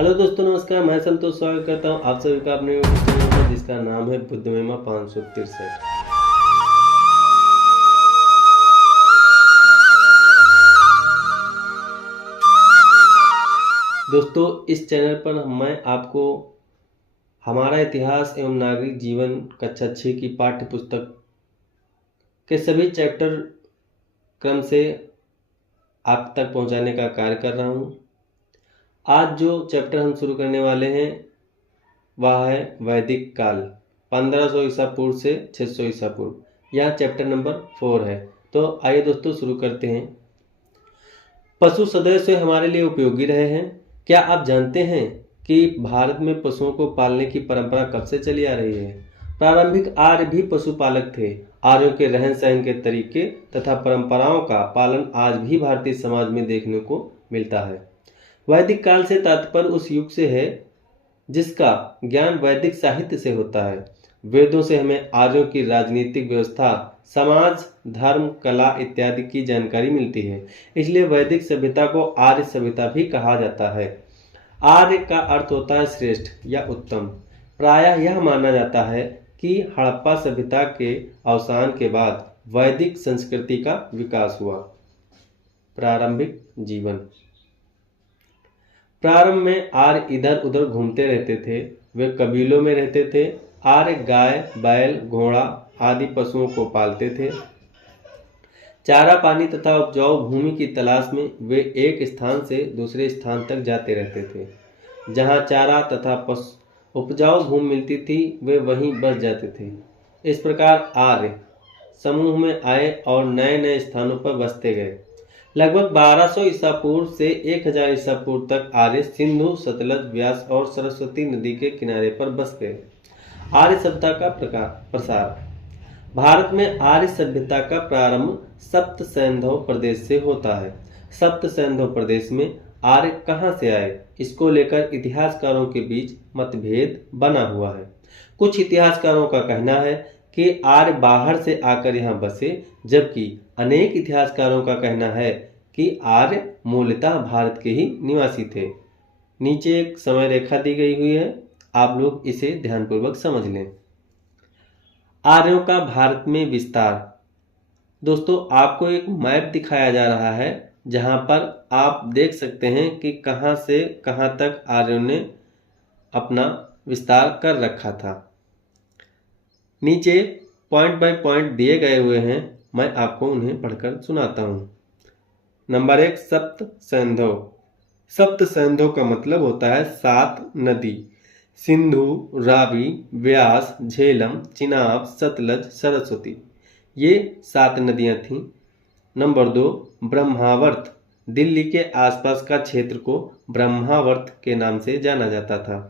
Hello दोस्तों, नमस्कार। मैं संतोष स्वागत करता हूं आप सभी का अपने यूट्यूब चैनल पर, जिसका नाम है बुद्ध महिमा 563। दोस्तों, इस चैनल पर मैं आपको हमारा इतिहास एवं नागरिक जीवन कक्षा 6 की पाठ्य पुस्तक के सभी चैप्टर क्रम से आप तक पहुंचाने का कार्य कर रहा हूं। आज जो चैप्टर हम शुरू करने वाले हैं वह है वैदिक काल, 1500 ईसा पूर्व से 600 ईसा पूर्व। यह चैप्टर नंबर 4 है। तो आइए दोस्तों शुरू करते हैं। पशु सदैव से हमारे लिए उपयोगी रहे हैं। क्या आप जानते हैं कि भारत में पशुओं को पालने की परंपरा कब से चली आ रही है? प्रारंभिक आर्य भी पशुपालक थे। आर्यों के रहन सहन के तरीके तथा परंपराओं का पालन आज भी भारतीय समाज में देखने को मिलता है। वैदिक काल से तात्पर्य उस युग से है जिसका ज्ञान वैदिक साहित्य से होता है। वेदों से हमें आर्यों की राजनीतिक व्यवस्था, समाज, धर्म, कला इत्यादि की जानकारी मिलती है। इसलिए वैदिक सभ्यता को आर्य सभ्यता भी कहा जाता है। आर्य का अर्थ होता है श्रेष्ठ या उत्तम। प्रायः यह माना जाता है कि हड़प्पा सभ्यता के अवसान के बाद वैदिक संस्कृति का विकास हुआ। प्रारंभिक जीवन। प्रारंभ में आर्य इधर उधर घूमते रहते थे। वे कबीलों में रहते थे। आर्य गाय, बैल, घोड़ा आदि पशुओं को पालते थे। चारा पानी तथा उपजाऊ भूमि की तलाश में वे एक स्थान से दूसरे स्थान तक जाते रहते थे। जहाँ चारा तथा उपजाऊ भूमि मिलती थी वे वहीं बस जाते थे। इस प्रकार आर्य समूह में आए और नए नए स्थानों पर बसते गए। लगभग 1200 ईसा पूर्व से 1000 ईसा पूर्व तक आर्य सिंधु, सतलज, व्यास और सरस्वती नदी के किनारे पर बस गए। आर्य सभ्यता का प्रसार। भारत में आर्य सभ्यता का प्रारंभ सप्त सैंधव प्रदेश से होता है। सप्त सैंधव प्रदेश में आर्य कहाँ से आए, इसको लेकर इतिहासकारों के बीच मतभेद बना हुआ है। कुछ इतिहासकारों का कहना है कि आर्य बाहर से आकर यहाँ बसे, जबकि अनेक इतिहासकारों का कहना है कि आर्य मूलतः भारत के ही निवासी थे। नीचे एक समय रेखा दी गई हुई है, आप लोग इसे ध्यानपूर्वक समझ लें। आर्यों का भारत में विस्तार। दोस्तों, आपको एक मैप दिखाया जा रहा है जहां पर आप देख सकते हैं कि कहां से कहां तक आर्यों ने अपना विस्तार कर रखा था। नीचे पॉइंट बाय पॉइंट दिए गए हुए हैं, मैं आपको उन्हें पढ़कर सुनाता हूं। नंबर 1, सप्त सैंधव। सप्त सैंधव का मतलब होता है 7 नदी। सिंधु, रावी, व्यास, झेलम, चिनाब, सतलज, सरस्वती, ये 7 नदियां थीं। नंबर 2, ब्रह्मावर्त। दिल्ली के आसपास का क्षेत्र को ब्रह्मावर्त के नाम से जाना जाता था।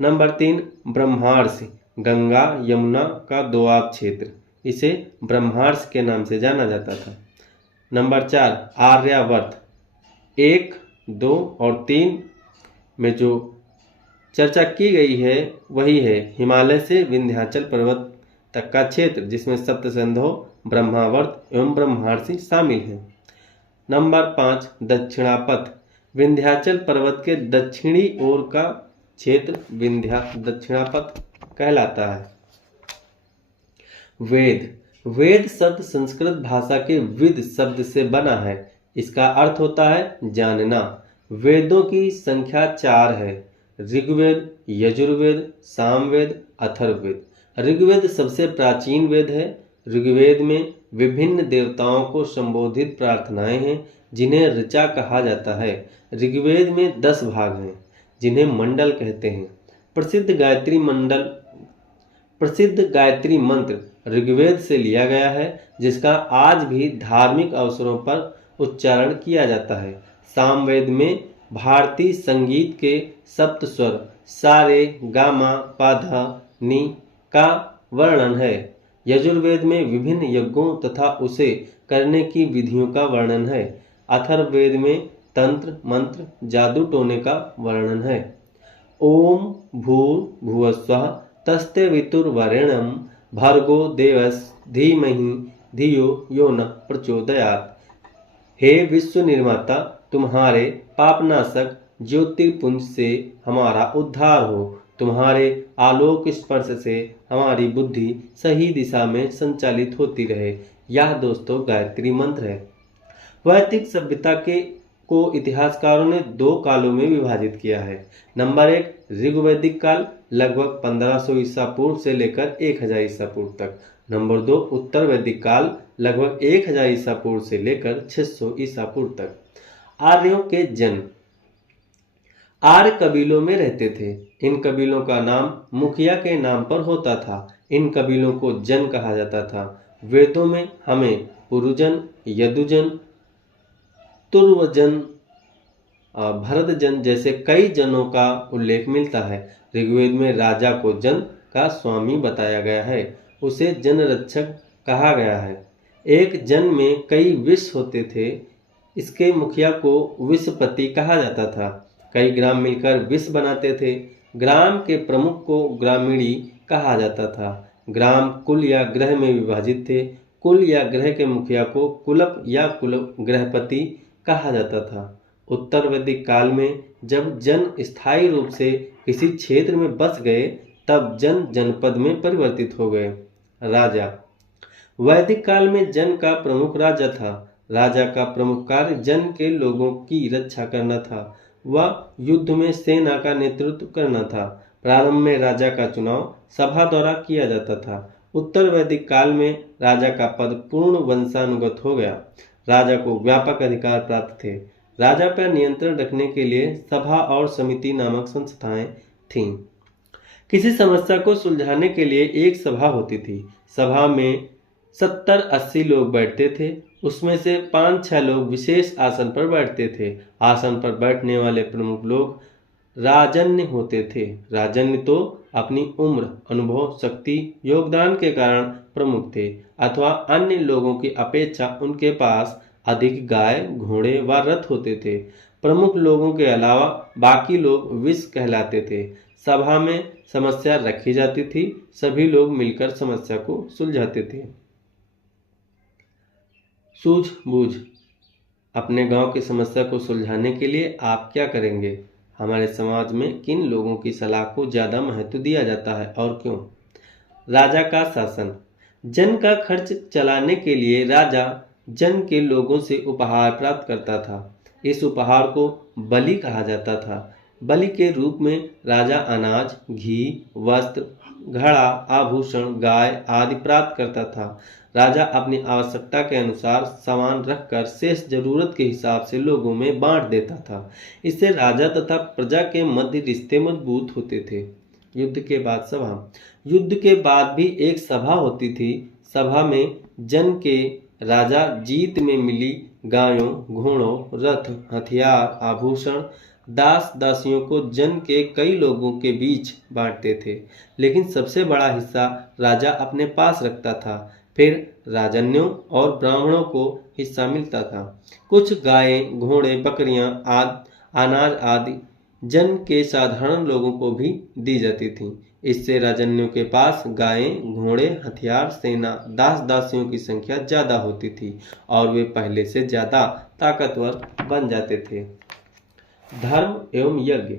नंबर 3, ब्रह्मार्ष। गंगा यमुना का दोआब क्षेत्र, इसे ब्रह्मार्ष के नाम से जाना जाता था। नंबर 4, आर्यावर्त। 1, 2 और 3 में जो चर्चा की गई है वही है हिमालय से विंध्याचल पर्वत तक का क्षेत्र, जिसमें सप्त सैंधव, ब्रह्मावर्त एवं ब्रह्मार्षि शामिल हैं। नंबर 5, दक्षिणापथ। विंध्याचल पर्वत के दक्षिणी ओर का क्षेत्र दक्षिणापथ कहलाता है। वेद। वेद शब्द संस्कृत भाषा के विद शब्द से बना है। इसका अर्थ होता है जानना। वेदों की संख्या 4 है। ऋग्वेद, यजुर्वेद, सामवेद, अथर्ववेद। ऋग्वेद सबसे प्राचीन वेद है। ऋग्वेद में विभिन्न देवताओं को संबोधित प्रार्थनाएं हैं, जिन्हें ऋचा कहा जाता है। ऋग्वेद में 10 भाग हैं, जिन्हें मंडल कहते हैं। प्रसिद्ध गायत्री मंत्र ऋग्वेद से लिया गया है, जिसका आज भी धार्मिक अवसरों पर उच्चारण किया जाता है। सामवेद में भारतीय संगीत के सप्त स्वर सा रे गा मा पा धा नी का वर्णन है। यजुर्वेद में विभिन्न यज्ञों तथा उसे करने की विधियों का वर्णन है। अथर्ववेद में तंत्र, मंत्र, जादू टोने का वर्णन है। ओम भूर्भुवस्वः तस्तेवितुर्वरेण्यं भर्गो देवस्य धीमहि धियो यो न प्रचोदयात्। हे विश्व निर्माता, तुम्हारे पापनाशक ज्योतिर्पुंज से हमारा उद्धार हो। तुम्हारे आलोक स्पर्श से हमारी बुद्धि सही दिशा में संचालित होती रहे। यह दोस्तों गायत्री मंत्र है। वैदिक सभ्यता के को इतिहासकारों ने 2 कालों में विभाजित किया है। नंबर 1 ऋग्वैदिक काल लगभग 1500 ईसा पूर्व से लेकर 1000 ईसा पूर्व तक। नंबर 2 उत्तर वैदिक काल लगभग 1000 ईसा पूर्व से लेकर 600 ईसा पूर्व तक। आर्यों के जन्म। आर्य कबीलों में रहते थे। इन कबीलों का नाम मुखिया के नाम पर होता था। इन कबीलों को जन कहा जाता था। वेदों में हमें पुरुजन, यदुजन, तुर्वजन, भरतजन जैसे कई जनों का उल्लेख मिलता है। ऋग्वेद में राजा को जन का स्वामी बताया गया है। उसे जनरक्षक कहा गया है। एक जन में कई विष होते थे। इसके मुखिया को विषपति कहा जाता था। कई ग्राम मिलकर विष बनाते थे। ग्राम के प्रमुख को ग्रामीणी कहा जाता था। ग्राम कुल या ग्रह में विभाजित थे। कुल या ग्रह के मुखिया को कुलप या कुलप ग्रहपति कहा जाता था। उत्तर वैदिक काल में जब जन स्थायी रूप से किसी क्षेत्र में बस गए तब जन जनपद में परिवर्तित हो गए। राजा। वैदिक काल में जन का प्रमुख राजा था। राजा का प्रमुख कार्य जन के लोगों की रक्षा करना था। वह युद्ध में सेना का नेतृत्व करना था। प्रारंभ में राजा का चुनाव सभा द्वारा किया जाता था। उत्तर वैदिक काल में राजा का पद पूर्ण वंशानुगत हो गया। राजा को व्यापक अधिकार प्राप्त थे। राजा पर नियंत्रण रखने के लिए सभा और समिति नामक संस्थाएं थीं। किसी समस्या को सुलझाने के लिए एक सभा होती थी। सभा में 70-80 लोग बैठते थे। उसमें से 5-6 लोग विशेष आसन पर बैठते थे। आसन पर बैठने वाले प्रमुख लोग राजन्य होते थे। राजन्य तो अपनी उम्र, अनुभव, शक्ति, योगदान के कारण प्रमुख थे अथवा अन्य लोगों की अपेक्षा उनके पास अधिक गाय, घोड़े व रथ होते थे। प्रमुख लोगों के अलावा बाकी लोग विष कहलाते थे। सभा में समस्या रखी जाती थी। सभी लोग मिलकर समस्या को सुलझाते थे। सूझबूझ। अपने गांव की समस्या को सुलझाने के लिए आप क्या करेंगे? हमारे समाज में किन लोगों की सलाह को ज़्यादा महत्व दिया जाता है और क्यों? राजा का शासन। जन का खर्च चलाने के लिए राजा जन के लोगों से उपहार प्राप्त करता था। इस उपहार को बलि कहा जाता था। बलि के रूप में राजा अनाज, घी, वस्त्र, घड़ा, आभूषण, गाय आदि प्राप्त करता था। राजा अपनी आवश्यकता के अनुसार सामान रखकर शेष जरूरत के हिसाब से लोगों में बांट देता था। इससे राजा तथा प्रजा के मध्य रिश्ते मजबूत होते थे। युद्ध के बाद सभा। युद्ध के बाद भी एक सभा होती थी। सभा में जन के राजा जीत में मिली गायों, घोड़ों, रथ, हथियार, आभूषण, दास दासियों को जन के कई लोगों के बीच बांटते थे। लेकिन सबसे बड़ा हिस्सा राजा अपने पास रखता था। फिर राजन्यों और ब्राह्मणों को हिस्सा मिलता था। कुछ गायें, घोड़े, बकरियां, अनाज आदि जन के साधारण लोगों को भी दी जाती थीं। इससे राजन्यों के पास गायें, घोड़े, हथियार, सेना, दास दासियों की संख्या ज्यादा होती थी और वे पहले से ज्यादा ताकतवर बन जाते थे। धर्म एवं यज्ञ।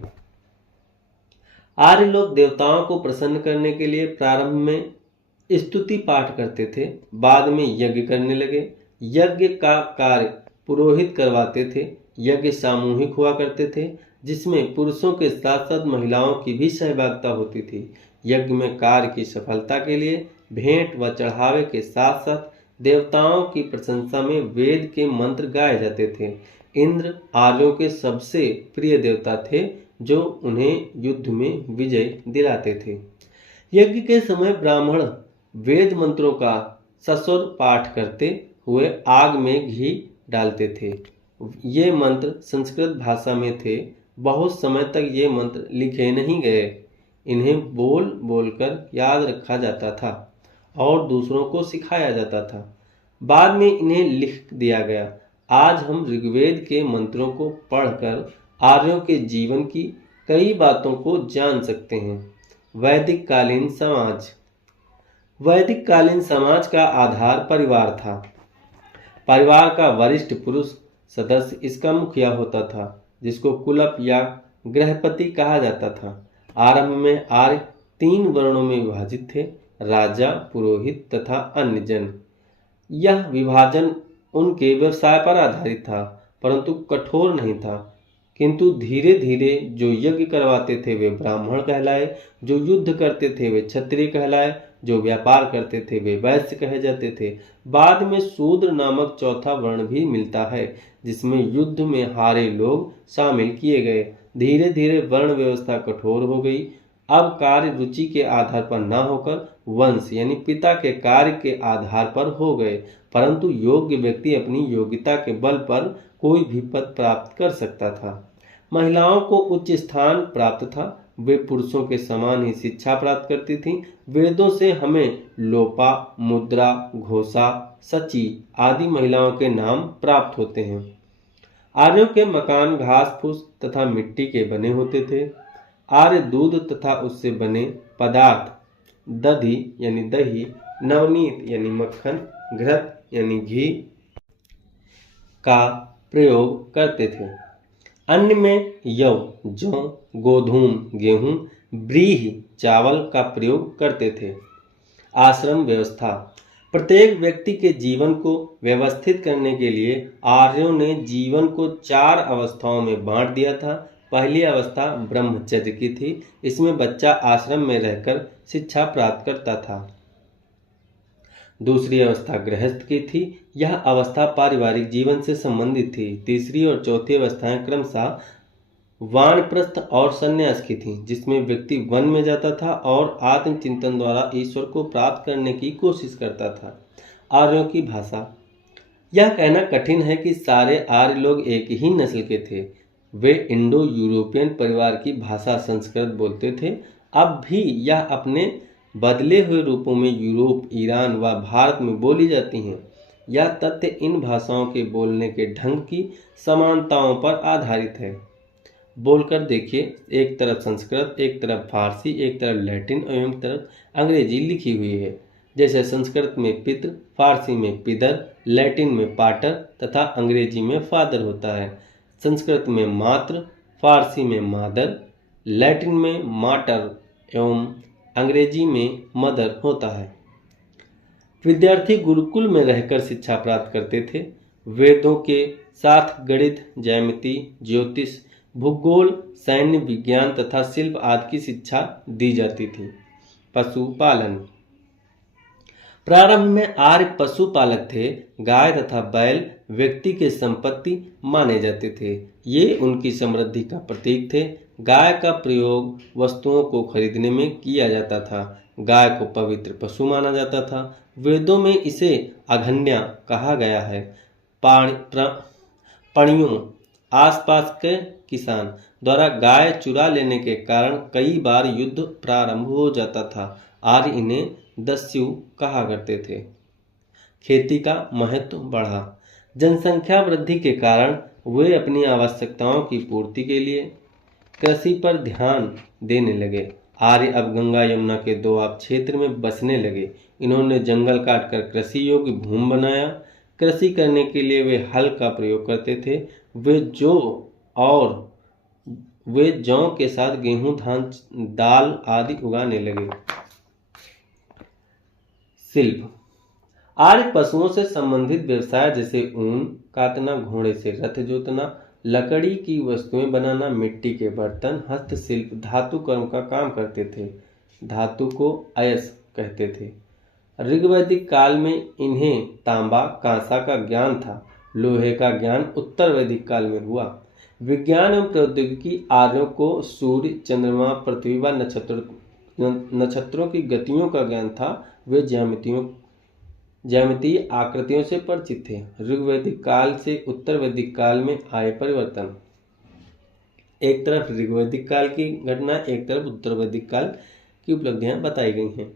आर्य लोग देवताओं को प्रसन्न करने के लिए प्रारंभ में स्तुति पाठ करते थे। बाद में यज्ञ करने लगे। यज्ञ का कार्य पुरोहित करवाते थे। यज्ञ सामूहिक हुआ करते थे जिसमें पुरुषों के साथ साथ महिलाओं की भी सहभागिता होती थी। यज्ञ में कार्य की सफलता के लिए भेंट व चढ़ावे के साथ साथ देवताओं की प्रशंसा में वेद के मंत्र गाए जाते थे। इंद्र आर्यों के सबसे प्रिय देवता थे जो उन्हें युद्ध में विजय दिलाते थे। यज्ञ के समय ब्राह्मण वेद मंत्रों का सस्वर पाठ करते हुए आग में घी डालते थे। ये मंत्र संस्कृत भाषा में थे। बहुत समय तक ये मंत्र लिखे नहीं गए। इन्हें बोल बोलकर याद रखा जाता था और दूसरों को सिखाया जाता था। बाद में इन्हें लिख दिया गया। आज हम ऋग्वेद के मंत्रों को पढ़कर आर्यों के जीवन की कई बातों को जान सकते हैं। वैदिक कालीन समाज। वैदिक कालीन समाज का आधार परिवार था। परिवार का वरिष्ठ पुरुष सदस्य इसका मुखिया होता था। जिसको कुलप या गृहपति कहा जाता था। आरंभ में आर्य 3 वर्णों में विभाजित थे, राजा, पुरोहित तथा अन्य जन। यह विभाजन उनके व्यवसाय पर आधारित था, परंतु कठोर नहीं था। किंतु धीरे धीरे जो यज्ञ करवाते थे वे ब्राह्मण कहलाए, जो युद्ध करते थे वे क्षत्रिय कहलाए, जो व्यापार करते थे वे वैश्य कहे जाते थे। बाद में शूद्र नामक चौथा वर्ण भी मिलता है, जिसमें युद्ध में हारे लोग शामिल किए गए। धीरे धीरे वर्ण व्यवस्था कठोर हो गई। अब कार्य रुचि के आधार पर न होकर वंश यानी पिता के कार्य के आधार पर हो गए, परंतु योग्य व्यक्ति अपनी योग्यता के बल पर कोई भी पद प्राप्त कर सकता था। महिलाओं को उच्च स्थान प्राप्त था, वे पुरुषों के समान ही शिक्षा प्राप्त करती थीं। वेदों से हमें लोपा, मुद्रा, घोषा, सची आदि महिलाओं के नाम प्राप्त होते हैं। आर्यों के मकान घास फूस तथा मिट्टी के बने होते थे। आर्य दूध तथा उससे बने पदार्थ, दधि यानी दही, नवनीत यानी मक्खन, घृत यानी घी का प्रयोग करते थे। अन्न में यव, जौ, गोधूम, गेहूं, व्रीहि, चावल का प्रयोग करते थे। आश्रम व्यवस्था। प्रत्येक व्यक्ति के जीवन को व्यवस्थित करने के लिए आर्यों ने जीवन को 4 अवस्थाओं में बांट दिया था। पहली अवस्था ब्रह्मचर्य की थी। इसमें बच्चा आश्रम में रहकर शिक्षा प्राप्त करता था। दूसरी अवस्था गृहस्थ की थी। यह अवस्था पारिवारिक जीवन से संबंधित थी। तीसरी और चौथी अवस्थाएं क्रमशः वानप्रस्थ और संन्यास की थी, जिसमें व्यक्ति वन में जाता था और आत्मचिंतन द्वारा ईश्वर को प्राप्त करने की कोशिश करता था। आर्यों की भाषा। यह कहना कठिन है कि सारे आर्य लोग एक ही नस्ल के थे। वे इंडो यूरोपियन परिवार की भाषा संस्कृत बोलते थे। अब भी यह अपने बदले हुए रूपों में यूरोप, ईरान व भारत में बोली जाती हैं। यह तथ्य इन भाषाओं के बोलने के ढंग की समानताओं पर आधारित है। बोलकर देखिए, एक तरफ संस्कृत, एक तरफ फारसी, एक तरफ लैटिन और एक तरफ अंग्रेजी लिखी हुई है। जैसे संस्कृत में पितृ, फारसी में पिदर, लैटिन में पाटर तथा अंग्रेजी में फादर होता है। संस्कृत में मातृ, फारसी में मादर, लैटिन में माटर एवं अंग्रेजी में मदर होता है। विद्यार्थी गुरुकुल में रहकर शिक्षा प्राप्त करते थे। वेदों के साथ गणित, ज्यामिति, ज्योतिष, भूगोल, सैन्य विज्ञान तथा शिल्प आदि की शिक्षा दी जाती थी। पशुपालन। प्रारंभ में आर्य पशुपालक थे। गाय तथा बैल व्यक्ति के संपत्ति माने जाते थे। ये उनकी समृद्धि का प्रतीक थे। गाय का प्रयोग वस्तुओं को खरीदने में किया जाता था। गाय को पवित्र पशु माना जाता था। वेदों में इसे अघन्या कहा गया है। पणियों, आसपास के किसान द्वारा गाय चुरा लेने के कारण कई बार युद्ध प्रारंभ हो जाता था। आर्य इन्हें दस्यु कहा करते थे। खेती का महत्व बढ़ा। जनसंख्या वृद्धि के कारण वे अपनी आवश्यकताओं की पूर्ति के लिए कृषि पर ध्यान देने लगे। आर्य अब गंगा यमुना के दोआब क्षेत्र में बसने लगे। इन्होंने जंगल काटकर कृषि योग्य भूमि बनाया। कृषि करने के लिए वे हल का प्रयोग करते थे। वे जौ के साथ गेहूं, धान, दाल आदि उगाने लगे। शिल्प। आर्य पशुओं से संबंधित व्यवसाय जैसे ऊन काटना, घोड़े से रथ जोतना, लकड़ी की वस्तुएं बनाना, मिट्टी के बर्तन, हस्तशिल्प, धातु कर्म का काम करते थे। धातु को अयस कहते थे। ऋग्वैदिक काल में इन्हें तांबा, कांसा का ज्ञान था। लोहे का ज्ञान उत्तर वैदिक काल में हुआ। विज्ञान एवं प्रौद्योगिकी। आर्यों को सूर्य, चंद्रमा, पृथ्वी व नक्षत्रों की गतियों का ज्ञान था। वे ज्यामितीय आकृतियों से परिचित थे। ऋग्वैदिक काल से उत्तर वैदिक काल में आए परिवर्तन। एक तरफ ऋग्वैदिक काल की घटना, एक तरफ उत्तर वैदिक काल की उपलब्धियां बताई गई हैं।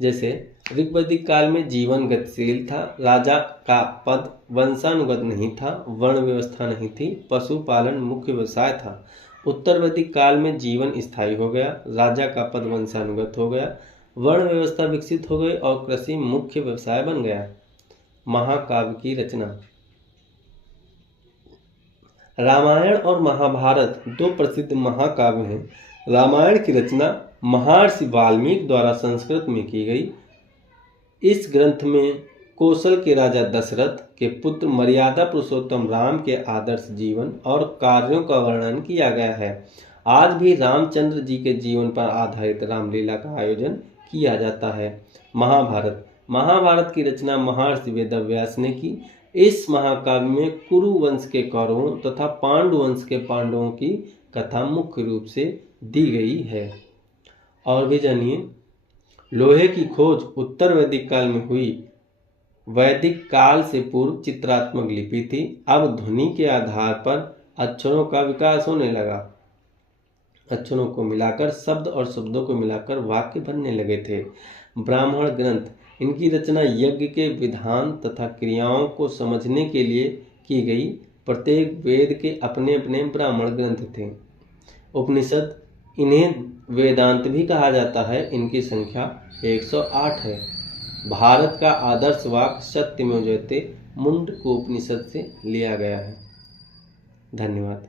जैसे ऋग्वैदिक काल में जीवन गतिशील था। राजा का पद वंशानुगत नहीं था। वर्ण व्यवस्था नहीं थी। पशुपालन मुख्य व्यवसाय था। उत्तर वैदिक काल में जीवन स्थायी हो गया। राजा का पद वंशानुगत हो गया। वर्ण व्यवस्था विकसित हो गई और कृषि मुख्य व्यवसाय बन गया। महाकाव्य की रचना। रामायण और महाभारत दो प्रसिद्ध महाकाव्य हैं। रामायण की रचना महर्षि वाल्मीकि द्वारा संस्कृत में की गई। इस ग्रंथ में कौशल के राजा दशरथ के पुत्र मर्यादा पुरुषोत्तम राम के आदर्श जीवन और कार्यों का वर्णन किया गया है। आज भी रामचंद्र जी के जीवन पर आधारित रामलीला का आयोजन किया जाता है। महाभारत की रचना महर्षि वेदव्यास ने की। इस महाकाव्य में कुरु वंश के कौरवों तथा पांडु वंश के पांडवों की कथा मुख्य रूप से दी गई है। और भी जानिए, लोहे की खोज उत्तर वैदिक काल में हुई। वैदिक काल से पूर्व चित्रात्मक लिपि थी। अब ध्वनि के आधार पर अक्षरों का विकास होने लगा। अक्षरों को मिलाकर शब्द और शब्दों को मिलाकर वाक्य बनने लगे थे। ब्राह्मण ग्रंथ, इनकी रचना यज्ञ के विधान तथा क्रियाओं को समझने के लिए की गई। प्रत्येक वेद के अपने अपने ब्राह्मण ग्रंथ थे। उपनिषद, इन्हें वेदांत भी कहा जाता है। इनकी संख्या 108 है। भारत का आदर्श वाक्य सत्यमेव जयते मुंडकोपनिषद से लिया गया है। धन्यवाद।